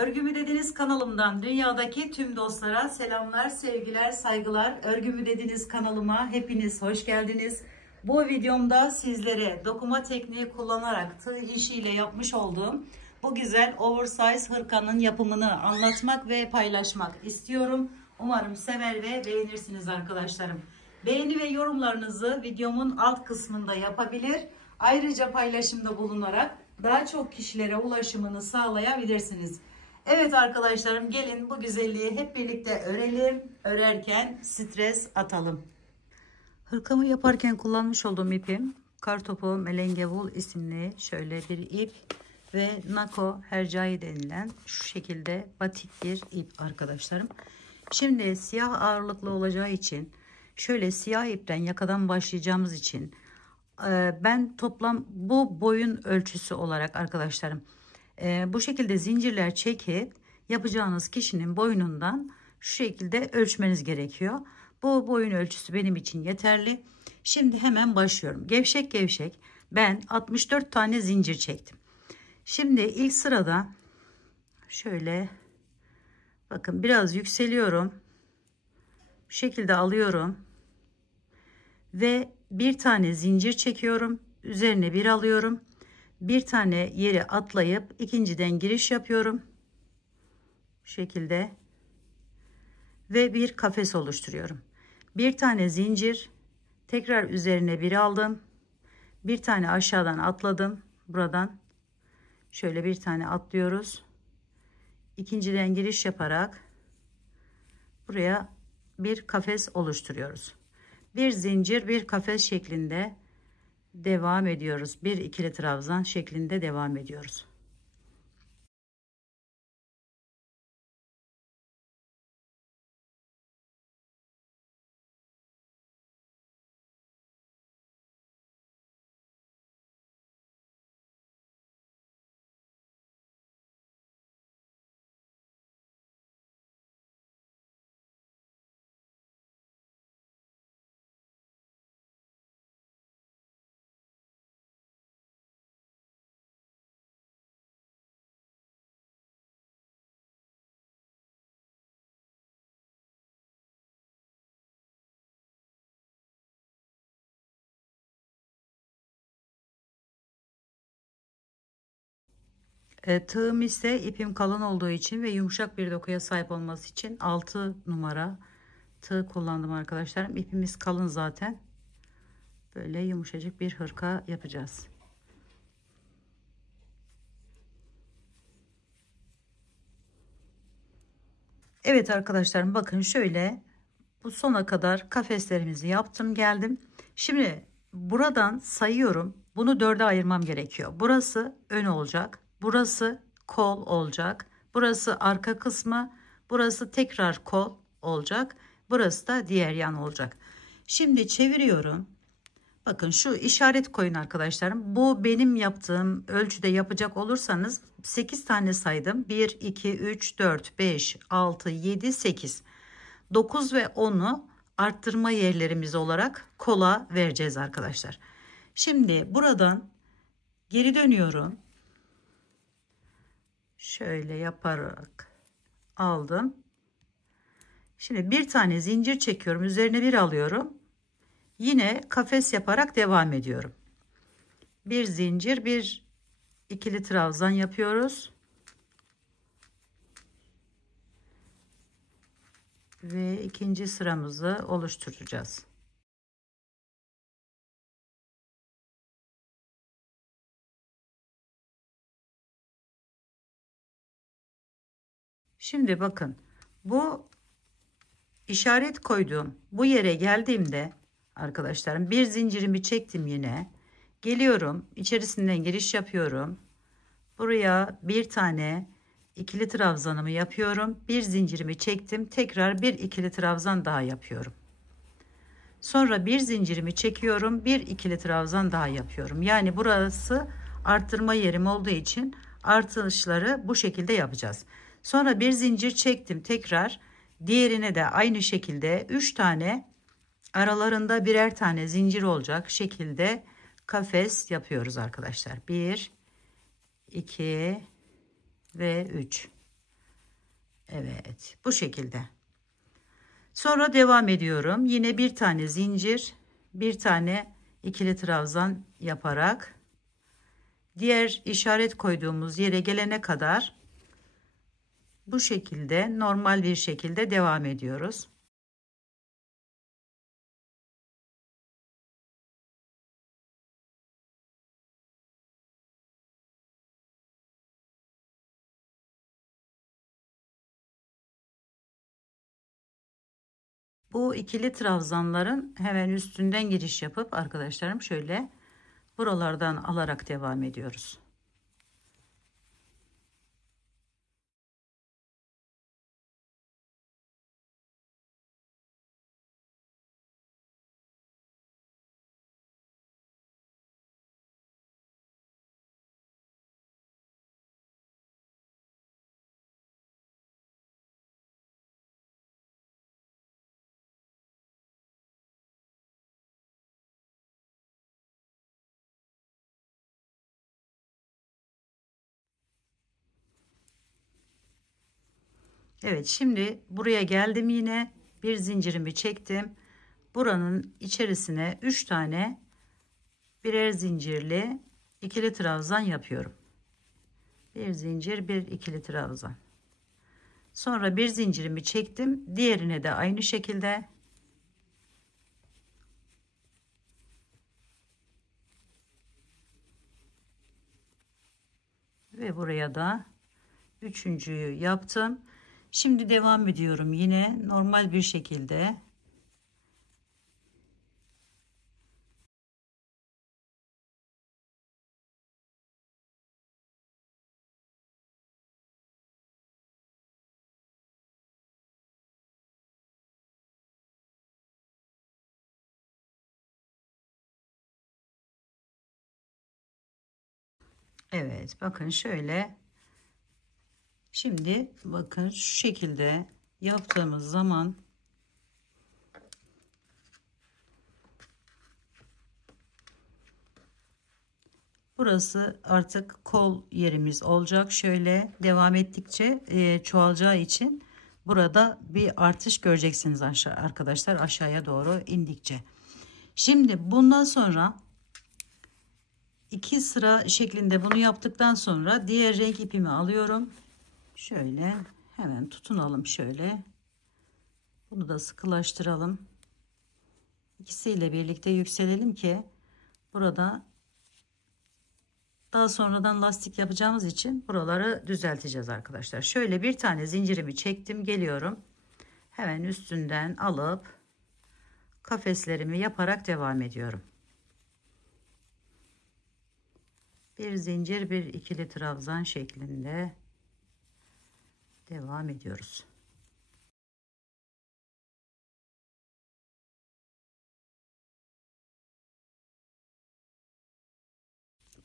Örgümü Dediniz kanalımdan dünyadaki tüm dostlara selamlar, sevgiler, saygılar. Örgümü Dediniz kanalıma hepiniz hoş geldiniz. Bu videomda sizlere dokuma tekniği kullanarak tığ işiyle yapmış olduğum bu güzel oversize hırkanın yapımını anlatmak ve paylaşmak istiyorum. Umarım sever ve beğenirsiniz arkadaşlarım. Beğeni ve yorumlarınızı videomun alt kısmında yapabilir. Ayrıca paylaşımda bulunarak daha çok kişilere ulaşımını sağlayabilirsiniz. Evet arkadaşlarım, gelin bu güzelliği hep birlikte örelim. Örerken stres atalım. Hırkamı yaparken kullanmış olduğum ipim Kartopu Melengevul isimli şöyle bir ip ve Nako Hercai denilen şu şekilde batik bir ip arkadaşlarım. Şimdi siyah ağırlıklı olacağı için şöyle siyah ipten yakadan başlayacağımız için ben toplam bu boyun ölçüsü olarak arkadaşlarım bu şekilde zincirler çekip yapacağınız kişinin boynundan şu şekilde ölçmeniz gerekiyor. Bu boyun ölçüsü benim için yeterli. Şimdi hemen başlıyorum. Gevşek gevşek ben 64 tane zincir çektim. Şimdi ilk sırada şöyle bakın biraz yükseliyorum. Bu şekilde alıyorum. Ve bir tane zincir çekiyorum. Üzerine bir alıyorum. Bir tane yeri atlayıp ikinciden giriş yapıyorum. Bu şekilde. Ve bir kafes oluşturuyorum. Bir tane zincir. Tekrar üzerine bir aldım. Bir tane aşağıdan atladım. Buradan. Şöyle bir tane atlıyoruz. İkinciden giriş yaparak buraya bir kafes oluşturuyoruz. Bir zincir, bir kafes şeklinde devam ediyoruz. Bir ikili trabzan şeklinde devam ediyoruz. Tığım ise ipim kalın olduğu için ve yumuşak bir dokuya sahip olması için 6 numara tığ kullandım arkadaşlarım. İpimiz kalın zaten. Böyle yumuşacık bir hırka yapacağız. Evet arkadaşlarım, bakın şöyle bu sona kadar kafeslerimizi yaptım geldim. Şimdi buradan sayıyorum. Bunu dörde ayırmam gerekiyor. Burası ön olacak. Burası kol olacak. Burası arka kısmı. Burası tekrar kol olacak. Burası da diğer yan olacak. Şimdi çeviriyorum. Bakın şu işaret koyun arkadaşlarım. Bu benim yaptığım ölçüde yapacak olursanız 8 tane saydım. 1, 2, 3, 4, 5, 6, 7, 8. 9 ve 10'u arttırma yerlerimiz olarak kola vereceğiz arkadaşlar. Şimdi buradan geri dönüyorum. Şöyle yaparak aldım. Şimdi bir tane zincir çekiyorum. Üzerine bir alıyorum. Yine kafes yaparak devam ediyorum. Bir zincir, bir ikili trabzan yapıyoruz. Ve ikinci sıramızı oluşturacağız. Şimdi bakın, bu işaret koyduğum bu yere geldiğimde arkadaşlarım bir zincirimi çektim, yine geliyorum, içerisinden giriş yapıyorum. Buraya bir tane ikili trabzanımı yapıyorum, bir zincirimi çektim, tekrar bir ikili trabzan daha yapıyorum. Sonra bir zincirimi çekiyorum, bir ikili trabzan daha yapıyorum. Yani burası arttırma yerim olduğu için artışları bu şekilde yapacağız. Sonra bir zincir çektim, tekrar diğerine de aynı şekilde 3 tane aralarında birer tane zincir olacak şekilde kafes yapıyoruz arkadaşlar. 1, 2 ve 3. Evet, bu şekilde. Sonra devam ediyorum. Yine bir tane zincir, bir tane ikili trabzan yaparak diğer işaret koyduğumuz yere gelene kadar bu şekilde normal bir şekilde devam ediyoruz. Bu ikili trabzanların hemen üstünden giriş yapıp arkadaşlarım şöyle buralardan alarak devam ediyoruz. Evet, şimdi buraya geldim, yine bir zincirimi çektim. Buranın içerisine 3 tane birer zincirli ikili trabzan yapıyorum. Bir zincir, bir ikili trabzan. Sonra bir zincirimi çektim. Diğerine de aynı şekilde. Ve buraya da üçüncüyü yaptım. Şimdi devam ediyorum yine normal bir şekilde. Evet, bakın şöyle. Şimdi bakın şu şekilde yaptığımız zaman burası artık kol yerimiz olacak. Şöyle devam ettikçe çoğalacağı için burada bir artış göreceksiniz aşağı arkadaşlar, aşağıya doğru indikçe. Şimdi bundan sonra 2 sıra şeklinde bunu yaptıktan sonra diğer renk ipimi alıyorum. Şöyle hemen tutunalım şöyle. Bunu da sıkılaştıralım. İkisiyle birlikte yükselelim ki burada daha sonradan lastik yapacağımız için buraları düzelteceğiz arkadaşlar. Şöyle bir tane zincirimi çektim, geliyorum. Hemen üstünden alıp kafeslerimi yaparak devam ediyorum. Bir zincir, bir ikili trabzan şeklinde devam ediyoruz.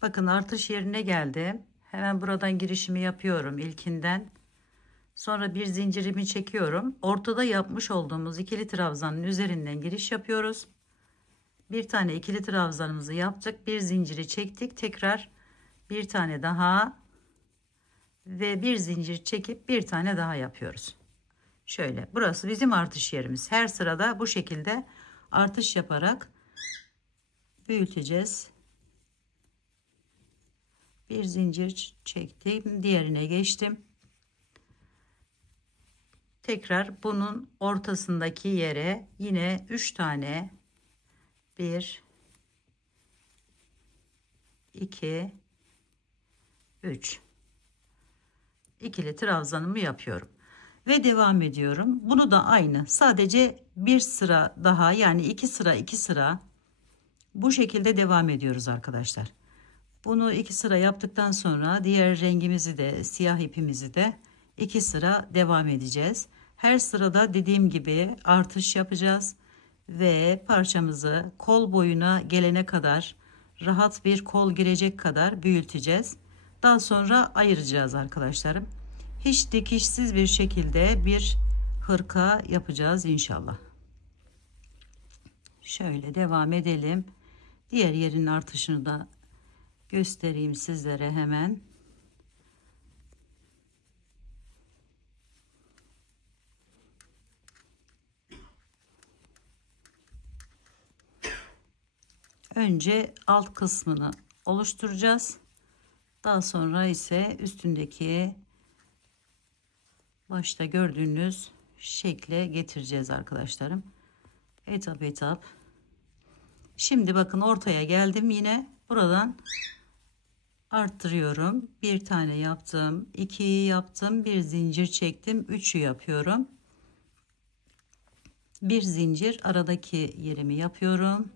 Bakın artış yerine geldi. Hemen buradan girişimi yapıyorum ilkinden. Sonra bir zincirimi çekiyorum. Ortada yapmış olduğumuz ikili trabzanın üzerinden giriş yapıyoruz. Bir tane ikili trabzanımızı yaptık. Bir zinciri çektik. Tekrar bir tane daha ve bir zincir çekip bir tane daha yapıyoruz. Şöyle, burası bizim artış yerimiz. Her sırada bu şekilde artış yaparak büyüteceğiz. Bir zincir çektim, diğerine geçtim. Tekrar bunun ortasındaki yere yine 3 tane 1 2 3 ikili trabzanımı yapıyorum ve devam ediyorum. Bunu da aynı, sadece bir sıra daha, yani 2 sıra 2 sıra bu şekilde devam ediyoruz arkadaşlar. Bunu 2 sıra yaptıktan sonra diğer rengimizi de, siyah ipimizi de 2 sıra devam edeceğiz. Her sırada dediğim gibi artış yapacağız ve parçamızı kol boyuna gelene kadar, rahat bir kol girecek kadar büyüteceğiz. Daha sonra ayıracağız arkadaşlarım. Hiç dikişsiz bir şekilde bir hırka yapacağız inşallah. Şöyle devam edelim. Diğer yerin artışını da göstereyim sizlere hemen. Önce alt kısmını oluşturacağız. Daha sonra ise üstündeki başta gördüğünüz şekle getireceğiz arkadaşlarım. Etap etap. Şimdi bakın ortaya geldim, yine buradan arttırıyorum. Bir tane yaptım, 2'yi yaptım, bir zincir çektim, 3'ü yapıyorum. Bir zincir, aradaki yerimi yapıyorum.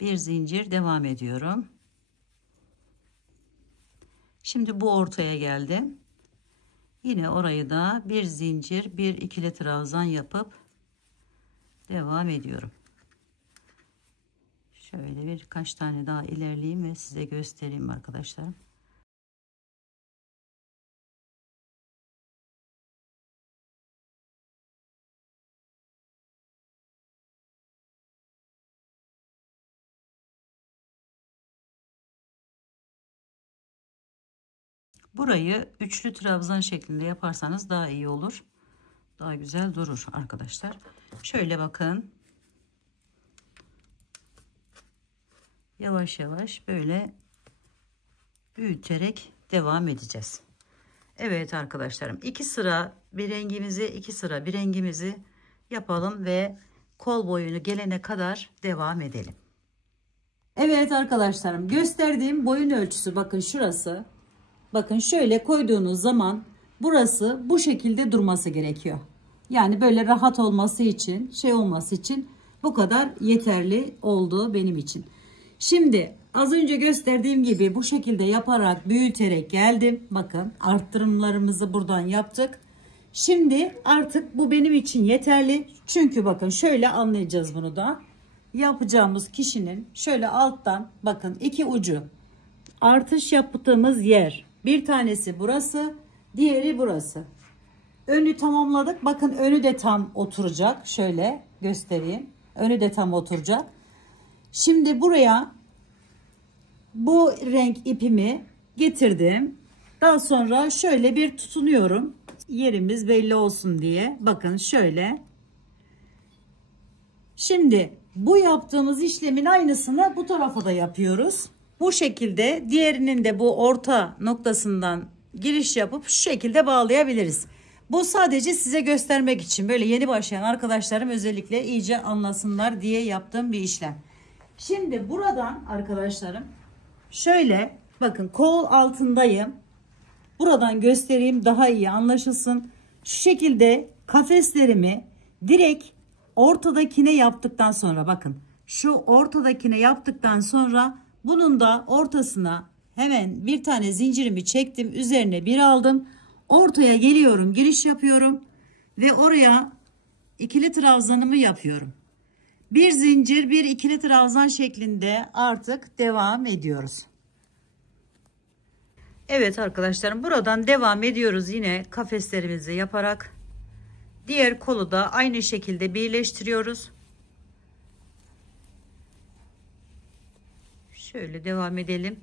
Bir zincir, devam ediyorum. Şimdi bu ortaya geldim. Yine orayı da bir zincir, bir ikili trabzan yapıp devam ediyorum. Şöyle birkaç tane daha ilerleyeyim ve size göstereyim arkadaşlar. Burayı üçlü trabzan şeklinde yaparsanız daha iyi olur. Daha güzel durur arkadaşlar. Şöyle bakın. Yavaş yavaş böyle büyüterek devam edeceğiz. Evet arkadaşlarım, 2 sıra bir rengimizi, 2 sıra bir rengimizi yapalım ve kol boyunu gelene kadar devam edelim. Evet arkadaşlarım, gösterdiğim boyun ölçüsü bakın şurası. Bakın şöyle koyduğunuz zaman burası bu şekilde durması gerekiyor. Yani böyle rahat olması için, olması için bu kadar yeterli oldu benim için. Şimdi az önce gösterdiğim gibi bu şekilde yaparak büyüterek geldim. Bakın arttırımlarımızı buradan yaptık. Şimdi artık bu benim için yeterli. Çünkü bakın şöyle anlayacağız bunu da. Yapacağımız kişinin şöyle alttan bakın iki ucu artış yaptığımız yer. Bir tanesi burası, diğeri burası. Önü tamamladık. Bakın önü de tam oturacak. Şöyle göstereyim. Önü de tam oturacak. Şimdi buraya bu renk ipimi getirdim. Daha sonra şöyle bir tutunuyorum. Yerimiz belli olsun diye. Bakın şöyle. Şimdi bu yaptığımız işlemin aynısını bu tarafa da yapıyoruz. Bu şekilde diğerinin de bu orta noktasından giriş yapıp şu şekilde bağlayabiliriz. Bu sadece size göstermek için, böyle yeni başlayan arkadaşlarım özellikle iyice anlasınlar diye yaptığım bir işlem. Şimdi buradan arkadaşlarım şöyle bakın kol altındayım. Buradan göstereyim daha iyi anlaşılsın. Şu şekilde kafeslerimi direkt ortadakine yaptıktan sonra bakın şu ortadakine yaptıktan sonra bunun da ortasına hemen bir tane zincirimi çektim, üzerine bir aldım, ortaya geliyorum, giriş yapıyorum ve oraya ikili trabzanımı yapıyorum. Bir zincir, bir ikili trabzan şeklinde artık devam ediyoruz. Evet arkadaşlarım, buradan devam ediyoruz yine kafeslerimizi yaparak. Diğer kolu da aynı şekilde birleştiriyoruz. Şöyle devam edelim.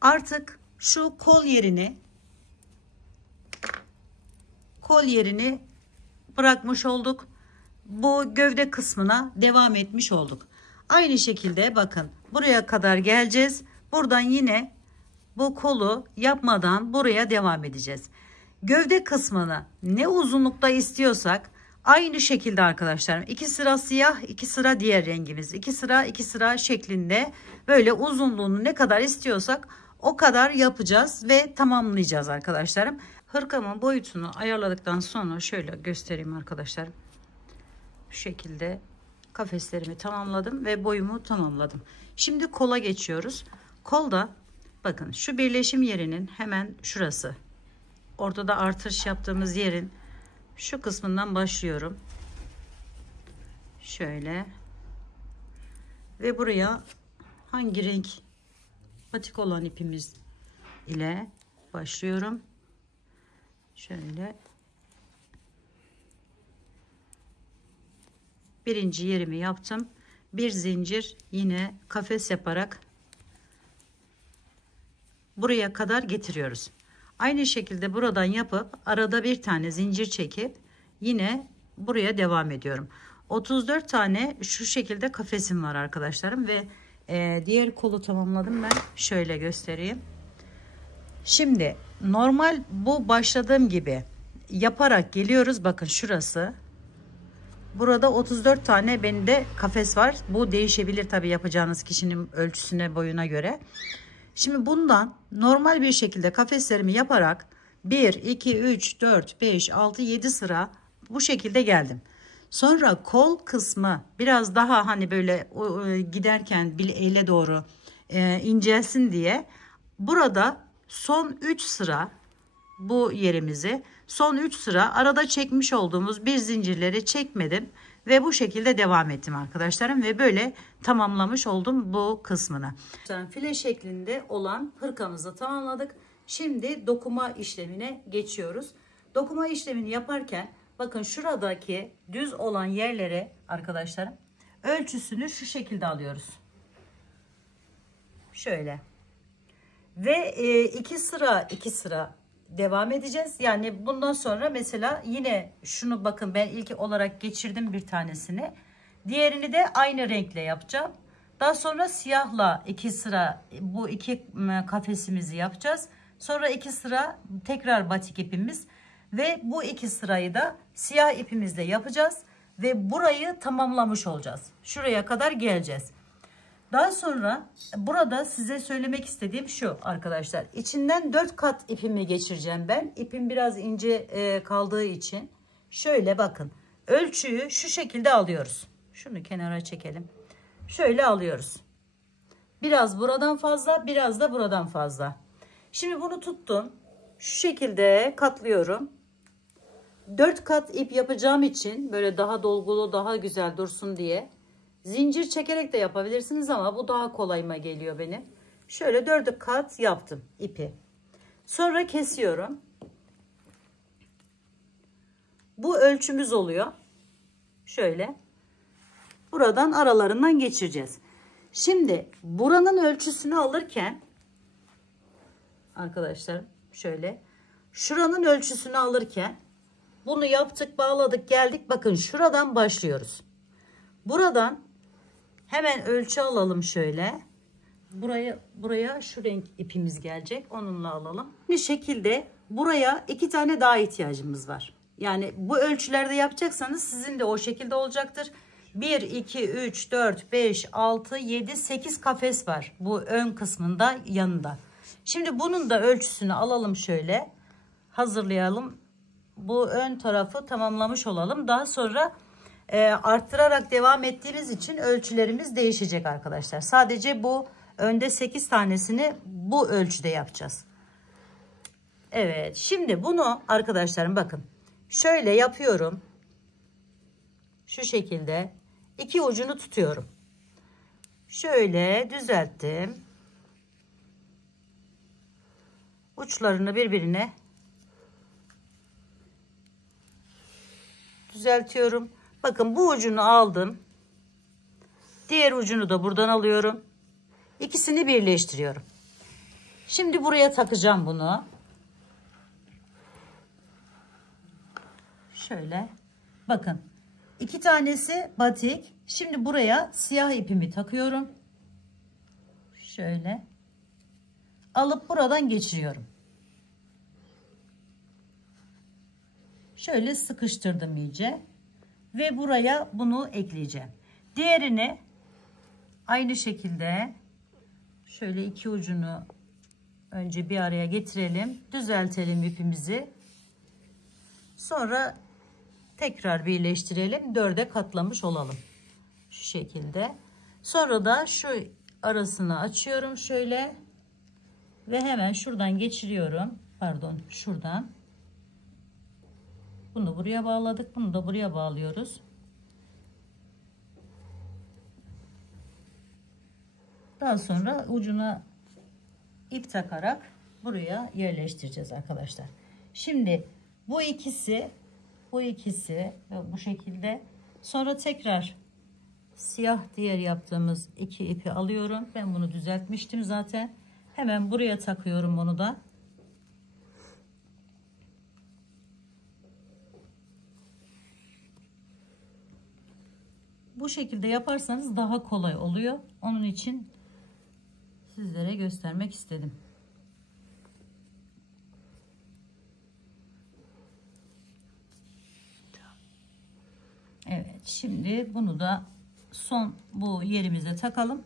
Artık şu kol yerini bırakmış olduk. Bu gövde kısmına devam etmiş olduk. Aynı şekilde bakın buraya kadar geleceğiz. Buradan yine bu kolu yapmadan buraya devam edeceğiz. Gövde kısmını ne uzunlukta istiyorsak aynı şekilde arkadaşlarım, 2 sıra siyah, 2 sıra diğer rengimiz, 2 sıra 2 sıra şeklinde böyle uzunluğunu ne kadar istiyorsak o kadar yapacağız ve tamamlayacağız arkadaşlarım. Hırkamın boyutunu ayarladıktan sonra şöyle göstereyim arkadaşlarım. Şu şekilde kafeslerimi tamamladım ve boyumu tamamladım. Şimdi kola geçiyoruz. Kolda bakın şu birleşim yerinin hemen şurası. Ortada artış yaptığımız yerin şu kısmından başlıyorum. Şöyle. Ve buraya hangi renk batik olan ipimiz ile başlıyorum. Şöyle. Birinci yerimi yaptım. Bir zincir yine kafes yaparak buraya kadar getiriyoruz. Aynı şekilde buradan yapıp arada bir tane zincir çekip yine buraya devam ediyorum. 34 tane şu şekilde kafesim var arkadaşlarım ve diğer kolu tamamladım. Ben şöyle göstereyim. Şimdi normal bu başladığım gibi yaparak geliyoruz. Bakın şurası. Burada 34 tane bende kafes var. Bu değişebilir tabii yapacağınız kişinin ölçüsüne, boyuna göre. Şimdi bundan normal bir şekilde kafeslerimi yaparak 1, 2, 3, 4, 5, 6, 7 sıra bu şekilde geldim. Sonra kol kısmı biraz daha hani böyle giderken ele doğru incelsin diye burada son 3 sıra bu yerimizi son 3 sıra arada çekmiş olduğumuz bir zincirleri çekmedim ve bu şekilde devam ettim arkadaşlarım ve böyle tamamlamış oldum bu kısmını. File şeklinde olan hırkamızı tamamladık. Şimdi dokuma işlemine geçiyoruz. Dokuma işlemini yaparken bakın şuradaki düz olan yerlere arkadaşlarım ölçüsünü şu şekilde alıyoruz. Şöyle. Ve 2 sıra devam edeceğiz. Yani bundan sonra mesela yine şunu bakın ben ilk olarak geçirdim bir tanesini. Diğerini de aynı renkle yapacağım. Daha sonra siyahla 2 sıra bu iki kafesimizi yapacağız. Sonra 2 sıra tekrar batik ipimiz ve bu 2 sırayı da siyah ipimizle yapacağız ve burayı tamamlamış olacağız. Şuraya kadar geleceğiz. Daha sonra burada size söylemek istediğim şu arkadaşlar. İçinden 4 kat ipimi geçireceğim ben. İpim biraz ince kaldığı için. Şöyle bakın. Ölçüyü şu şekilde alıyoruz. Şunu kenara çekelim. Şöyle alıyoruz. Biraz buradan fazla, biraz da buradan fazla. Şimdi bunu tuttum. Şu şekilde katlıyorum. 4 kat ip yapacağım için böyle daha dolgulu, daha güzel dursun diye zincir çekerek de yapabilirsiniz ama bu daha kolayıma geliyor benim. Şöyle 4 kat yaptım ipi. Sonra kesiyorum. Bu ölçümüz oluyor. Şöyle. Buradan aralarından geçireceğiz. Şimdi buranın ölçüsünü alırken arkadaşlar şöyle şuranın ölçüsünü alırken bunu yaptık, bağladık, geldik. Bakın şuradan başlıyoruz. Buradan hemen ölçü alalım şöyle. Buraya şu renk ipimiz gelecek. Onunla alalım. Bir şekilde buraya 2 tane daha ihtiyacımız var. Yani bu ölçülerde yapacaksanız sizin de o şekilde olacaktır. 1, 2, 3, 4, 5, 6, 7, 8 kafes var. Bu ön kısmında yanında. Şimdi bunun da ölçüsünü alalım şöyle. Hazırlayalım. Bu ön tarafı tamamlamış olalım. Daha sonra arttırarak devam ettiğimiz için ölçülerimiz değişecek arkadaşlar. Sadece bu önde 8 tanesini bu ölçüde yapacağız. Evet, şimdi bunu arkadaşlarım bakın şöyle yapıyorum. Şu şekilde 2 ucunu tutuyorum. Şöyle düzelttim. uçlarını birbirine düzeltiyorum. Bakın bu ucunu aldım. Diğer ucunu da buradan alıyorum. İkisini birleştiriyorum. Şimdi buraya takacağım bunu. Şöyle. Bakın. 2 tanesi batik. Şimdi buraya siyah ipimi takıyorum. Şöyle. Alıp buradan geçiriyorum. Şöyle sıkıştırdım iyice. Ve buraya bunu ekleyeceğim. Diğerini aynı şekilde şöyle iki ucunu önce bir araya getirelim. Düzeltelim ipimizi. Sonra tekrar birleştirelim. 4'e katlamış olalım. Şu şekilde. Sonra da şu arasını açıyorum şöyle. Ve hemen şuradan geçiriyorum. Pardon, şuradan. Bunu buraya bağladık. Bunu da buraya bağlıyoruz. Daha sonra ucuna ip takarak buraya yerleştireceğiz arkadaşlar. Şimdi bu ikisi bu şekilde. Sonra tekrar siyah diğer yaptığımız iki ipi alıyorum. Ben bunu düzeltmiştim zaten. Hemen buraya takıyorum onu da. Bu şekilde yaparsanız daha kolay oluyor. Onun için sizlere göstermek istedim. Evet, şimdi bunu da son bu yerimize takalım.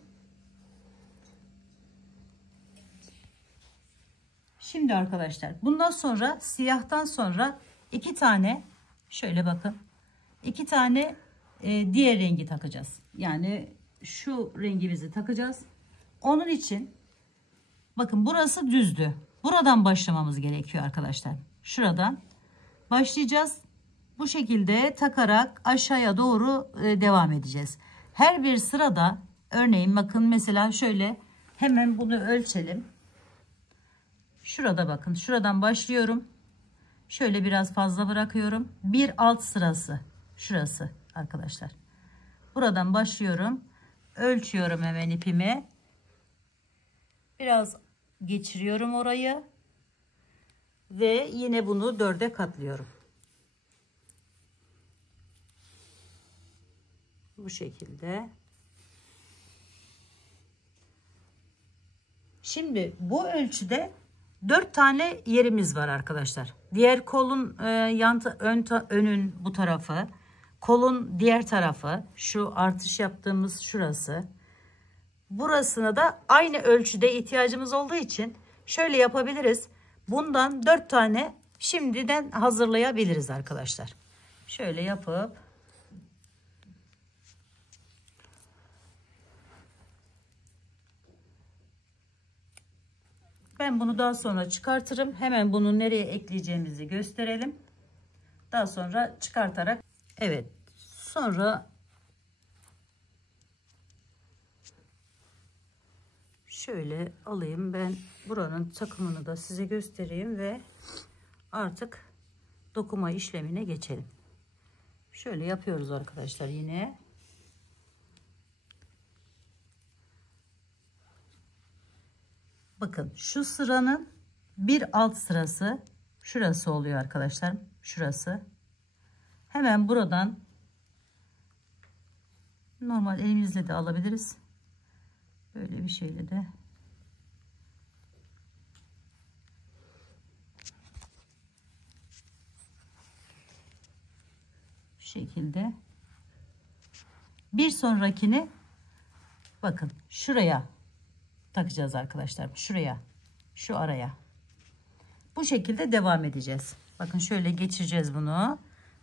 Şimdi arkadaşlar bundan sonra siyahtan sonra 2 tane şöyle bakın 2 tane diğer rengi takacağız. Yani şu rengimizi takacağız. Onun için bakın burası düzdü. Buradan başlamamız gerekiyor arkadaşlar. Şuradan başlayacağız. Bu şekilde takarak aşağıya doğru devam edeceğiz. Her bir sırada örneğin bakın mesela şöyle hemen bunu ölçelim. Şurada bakın şuradan başlıyorum. Şöyle biraz fazla bırakıyorum. Bir alt sırası şurası arkadaşlar. Buradan başlıyorum. Ölçüyorum hemen ipimi. Biraz geçiriyorum orayı. Ve yine bunu 4'e katlıyorum. Bu şekilde. Şimdi bu ölçüde 4 tane yerimiz var arkadaşlar. Diğer kolun önün bu tarafı, kolun diğer tarafı, şu artış yaptığımız şurası. Burasına da aynı ölçüde ihtiyacımız olduğu için şöyle yapabiliriz. Bundan 4 tane şimdiden hazırlayabiliriz arkadaşlar. Şöyle yapıp ben bunu daha sonra çıkartırım. Hemen bunu nereye ekleyeceğimizi gösterelim. Daha sonra çıkartarak evet sonra şöyle alayım ben buranın takımını da size göstereyim ve artık dokuma işlemine geçelim. Şöyle yapıyoruz arkadaşlar yine. Bakın şu sıranın bir alt sırası şurası oluyor arkadaşlar. Şurası. Hemen buradan normal elimizle de alabiliriz. Böyle bir şeyle de şu şekilde bir sonrakini bakın şuraya takacağız arkadaşlar. Şuraya, şu araya. Bu şekilde devam edeceğiz. Bakın şöyle geçireceğiz bunu.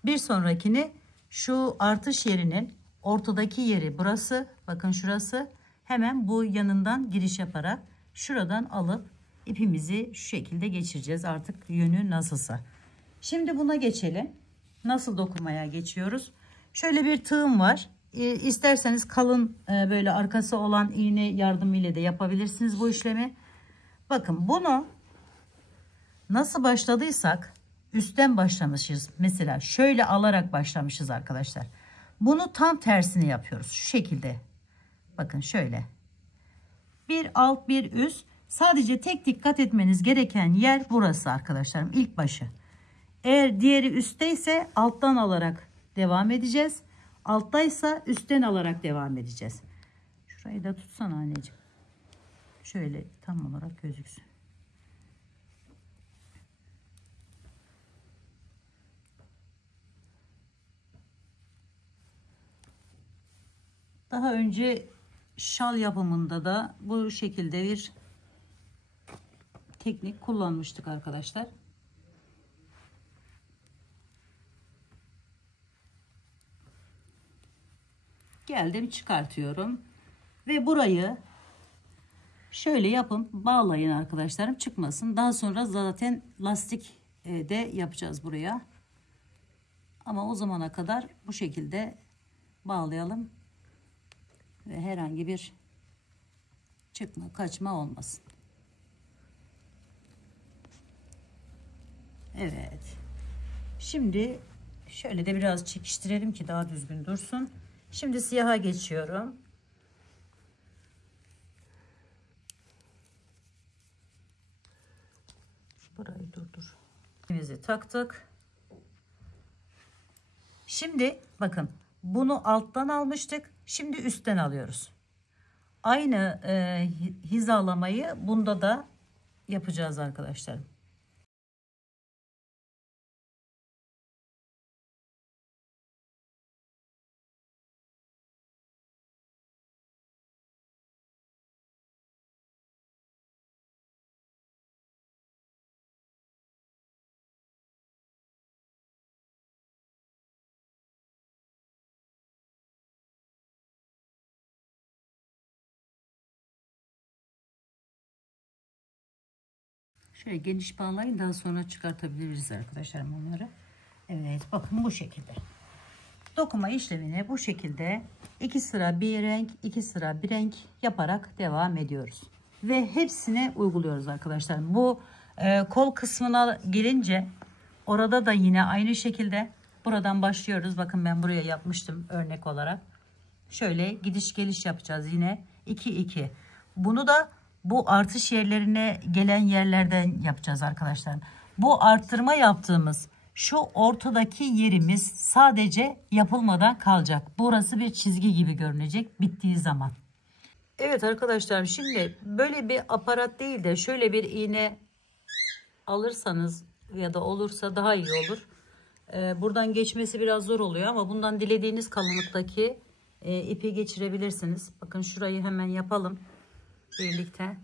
Bir sonrakini şu artış yerinin ortadaki yeri burası. Bakın şurası. Hemen bu yanından giriş yaparak şuradan alıp ipimizi şu şekilde geçireceğiz. Artık yönü nasılsa. Şimdi buna geçelim. Nasıl dokumaya geçiyoruz? Şöyle bir tığım var. İsterseniz kalın böyle arkası olan iğne yardımıyla da yapabilirsiniz bu işlemi. Bakın bunu nasıl başladıysak üstten başlamışız. Mesela şöyle alarak başlamışız arkadaşlar. Bunu tam tersini yapıyoruz. Şu şekilde. Bakın şöyle. Bir alt bir üst. Sadece tek dikkat etmeniz gereken yer burası arkadaşlarım. İlk başı. Eğer diğeri üstteyse alttan alarak devam edeceğiz. Alttaysa üstten alarak devam edeceğiz. Şurayı da tutsana anneciğim. Şöyle tam olarak gözüksün. Daha önce şal yapımında da bu şekilde bir teknik kullanmıştık arkadaşlar. Geldim çıkartıyorum ve burayı şöyle yapın, bağlayın arkadaşlarım, çıkmasın. Daha sonra zaten lastik de yapacağız buraya. Ama o zamana kadar bu şekilde bağlayalım ve herhangi bir çıkma kaçma olmasın. Evet. Şimdi şöyle de biraz çekiştirelim ki daha düzgün dursun. Şimdi siyaha geçiyorum. Burayı durdur. İpimizi taktık. Şimdi bakın bunu alttan almıştık. Şimdi üstten alıyoruz. Aynı hizalamayı bunda da yapacağız arkadaşlar. Şöyle geniş bağlayın, daha sonra çıkartabiliriz arkadaşlarım onları. Evet, bakın bu şekilde. Dokuma işlemine bu şekilde 2 sıra bir renk, 2 sıra bir renk yaparak devam ediyoruz. Ve hepsine uyguluyoruz arkadaşlar. Bu kol kısmına gelince orada da yine aynı şekilde buradan başlıyoruz. Bakın ben buraya yapmıştım örnek olarak. Şöyle gidiş geliş yapacağız yine 2-2. Bunu da bu artış yerlerine gelen yerlerden yapacağız arkadaşlar. Bu arttırma yaptığımız şu ortadaki yerimiz sadece yapılmadan kalacak. Burası bir çizgi gibi görünecek bittiği zaman. Evet arkadaşlar, şimdi böyle bir aparat değil de şöyle bir iğne alırsanız ya da olursa daha iyi olur. Buradan geçmesi biraz zor oluyor ama bundan dilediğiniz kalınlıktaki ipi geçirebilirsiniz. Bakın şurayı hemen yapalım birlikte.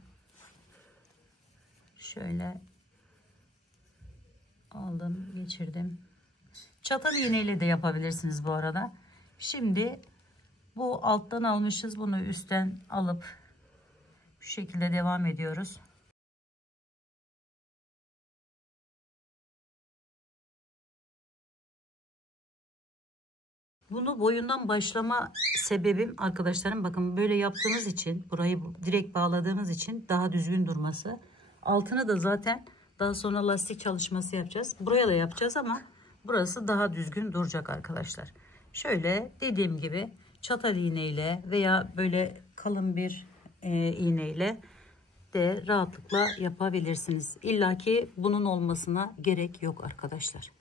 Şöyle aldım, geçirdim. Çatal iğneyle de yapabilirsiniz bu arada. Şimdi bu alttan almışız, bunu üstten alıp şu şekilde devam ediyoruz. Bunu boyundan başlama sebebim arkadaşlarım, bakın böyle yaptığımız için, burayı direkt bağladığımız için daha düzgün durması. Altını da zaten daha sonra lastik çalışması yapacağız. Buraya da yapacağız ama burası daha düzgün duracak arkadaşlar. Şöyle dediğim gibi çatal iğneyle veya böyle kalın bir iğneyle de rahatlıkla yapabilirsiniz. İlla ki bunun olmasına gerek yok arkadaşlar.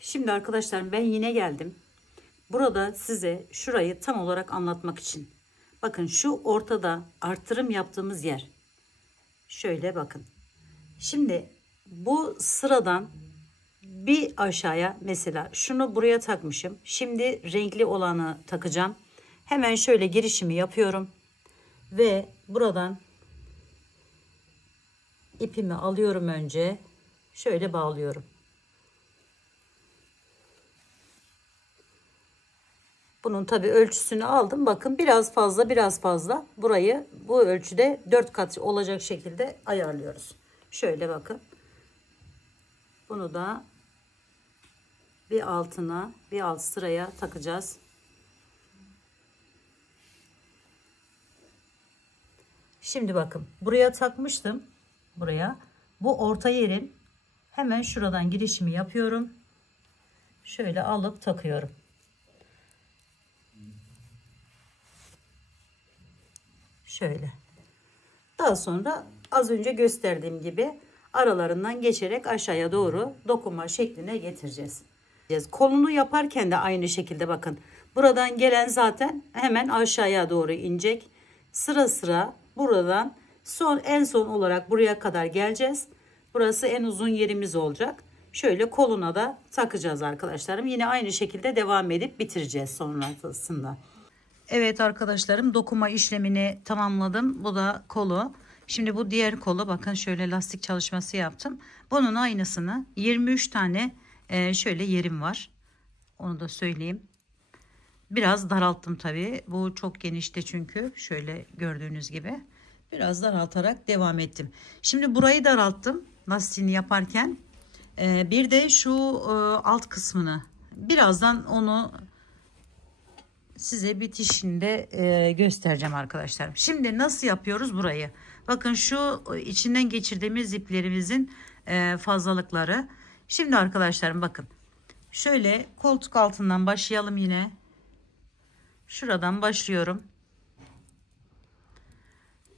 Şimdi arkadaşlar ben yine geldim. Burada size şurayı tam olarak anlatmak için. Bakın şu ortada artırım yaptığımız yer. Şöyle bakın. Şimdi bu sıradan bir aşağıya, mesela şunu buraya takmışım. Şimdi renkli olanı takacağım. Hemen şöyle girişimi yapıyorum. Ve buradan ipimi alıyorum önce. Şöyle bağlıyorum. Bunun tabi ölçüsünü aldım. Bakın biraz fazla burayı bu ölçüde 4 kat olacak şekilde ayarlıyoruz. Şöyle bakın. Bunu da bir altına, bir alt sıraya takacağız. Şimdi bakın, buraya takmıştım. Buraya. Bu orta yerin hemen şuradan girişimi yapıyorum. Şöyle alıp takıyorum. Şöyle. Daha sonra az önce gösterdiğim gibi aralarından geçerek aşağıya doğru dokuma şekline getireceğiz. Kolunu yaparken de aynı şekilde bakın. Buradan gelen zaten hemen aşağıya doğru inecek. Sıra sıra buradan en son olarak buraya kadar geleceğiz. Burası en uzun yerimiz olacak. Şöyle koluna da takacağız arkadaşlarım. Yine aynı şekilde devam edip bitireceğiz sonrasında. Evet arkadaşlarım, dokuma işlemini tamamladım. Bu da kolu. Şimdi bu diğer kolu, bakın şöyle lastik çalışması yaptım. Bunun aynısını 23 tane şöyle yerim var. Onu da söyleyeyim. Biraz daralttım tabii. Bu çok genişti çünkü. Şöyle gördüğünüz gibi. Biraz daraltarak devam ettim. Şimdi burayı daralttım lastiğini yaparken. Bir de şu alt kısmını. Birazdan onu size bitişinde göstereceğim arkadaşlar. Şimdi nasıl yapıyoruz burayı? Bakın şu içinden geçirdiğimiz iplerimizin fazlalıkları. Şimdi arkadaşlarım bakın. Şöyle koltuk altından başlayalım yine. Şuradan başlıyorum.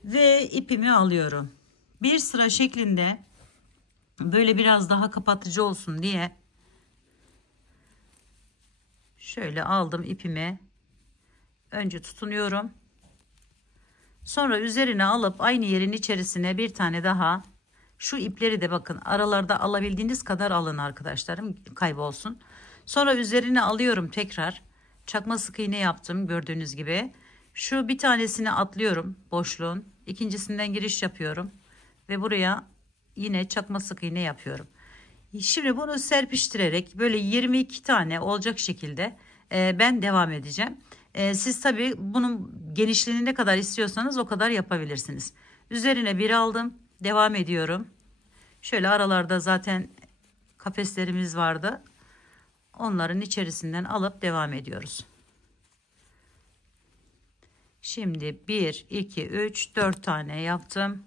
Ve ipimi alıyorum. Bir sıra şeklinde böyle biraz daha kapatıcı olsun diye şöyle aldım ipimi. Önce tutunuyorum. Sonra üzerine alıp aynı yerin içerisine bir tane daha, şu ipleri de bakın aralarda alabildiğiniz kadar alın arkadaşlarım, kaybolsun. Sonra üzerine alıyorum tekrar. Çakma sık iğne yaptım gördüğünüz gibi. Şu bir tanesini atlıyorum boşluğun. İkincisinden giriş yapıyorum. Ve buraya yine çakma sık iğne yapıyorum. Şimdi bunu serpiştirerek böyle 22 tane olacak şekilde ben devam edeceğim. Siz tabi bunun genişliğini ne kadar istiyorsanız o kadar yapabilirsiniz. Üzerine bir aldım. Devam ediyorum. Şöyle aralarda zaten kafeslerimiz vardı. Onların içerisinden alıp devam ediyoruz. Şimdi 1, 2, 3, 4 tane yaptım.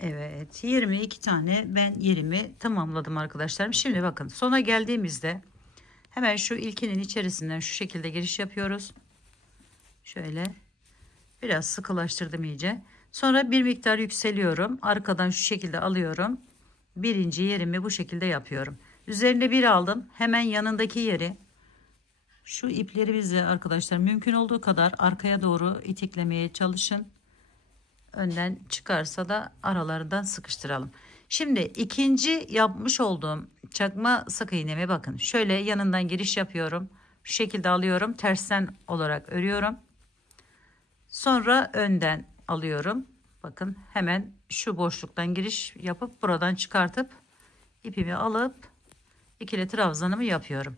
Evet, 22 tane ben yerimi tamamladım arkadaşlarım. Şimdi bakın sona geldiğimizde hemen şu ilkinin içerisinden şu şekilde giriş yapıyoruz. Şöyle biraz sıkılaştırdım iyice. Sonra bir miktar yükseliyorum. Arkadan şu şekilde alıyorum. Birinci yerimi bu şekilde yapıyorum. Üzerine bir aldım. Hemen yanındaki yeri, şu iplerimizi arkadaşlar mümkün olduğu kadar arkaya doğru itiklemeye çalışın. Önden çıkarsa da aralarından sıkıştıralım. Şimdi ikinci yapmış olduğum çakma sık iğneme bakın. Şöyle yanından giriş yapıyorum. Şu şekilde alıyorum. Tersten olarak örüyorum. Sonra önden alıyorum. Bakın hemen şu boşluktan giriş yapıp buradan çıkartıp ipimi alıp ikili trabzanımı yapıyorum.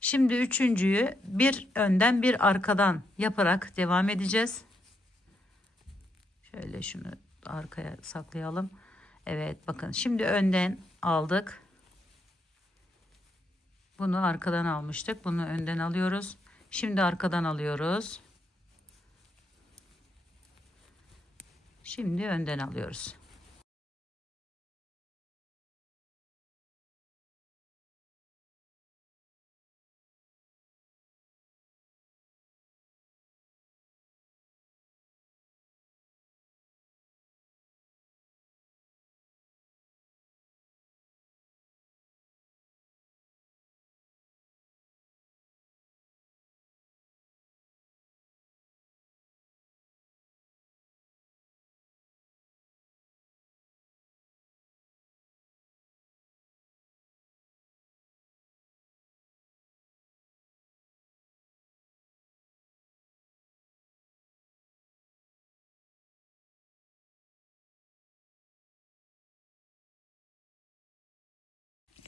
Şimdi üçüncüyü bir önden bir arkadan yaparak devam edeceğiz. Şöyle şunu arkaya saklayalım. Evet, bakın şimdi önden aldık. Bunu arkadan almıştık. Bunu önden alıyoruz. Şimdi arkadan alıyoruz. Şimdi önden alıyoruz.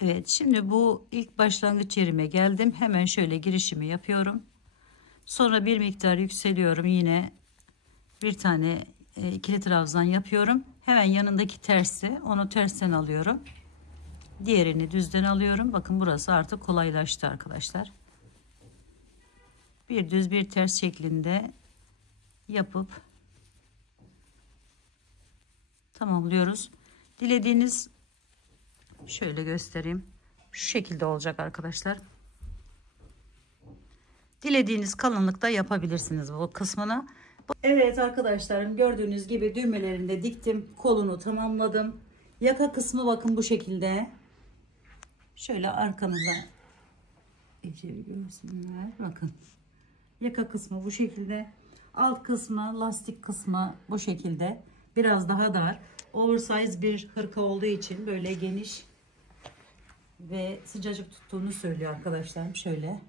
Evet, şimdi bu ilk başlangıç yerime geldim. Hemen şöyle girişimi yapıyorum. Sonra bir miktar yükseliyorum. Yine bir tane ikili trabzan yapıyorum. Hemen yanındaki tersi, onu tersten alıyorum. Diğerini düzden alıyorum. Bakın burası artık kolaylaştı arkadaşlar. Bir düz bir ters şeklinde yapıp tamamlıyoruz. Dilediğiniz, şöyle göstereyim. Şu şekilde olacak arkadaşlar. Dilediğiniz kalınlıkta yapabilirsiniz bu kısmını. Evet arkadaşlarım, gördüğünüz gibi düğmelerini de diktim. Kolunu tamamladım. Yaka kısmı bakın bu şekilde. Şöyle arkanıza içeri görsünler. Bakın. Yaka kısmı bu şekilde. Alt kısmı, lastik kısmı bu şekilde. Biraz daha dar. Oversize bir hırka olduğu için böyle geniş ve sıcacık tuttuğunu söylüyor arkadaşlarım. Şöyle.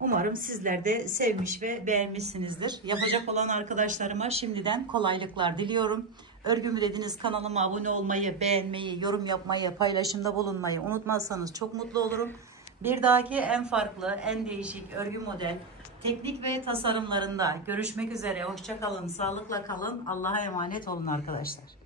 Umarım sizler de sevmiş ve beğenmişsinizdir. Yapacak olan arkadaşlarıma şimdiden kolaylıklar diliyorum. Örgümü dediğiniz kanalıma abone olmayı, beğenmeyi, yorum yapmayı, paylaşımda bulunmayı unutmazsanız çok mutlu olurum. Bir dahaki en farklı, en değişik örgü model, teknik ve tasarımlarında görüşmek üzere. Hoşça kalın, sağlıkla kalın. Allah'a emanet olun arkadaşlar.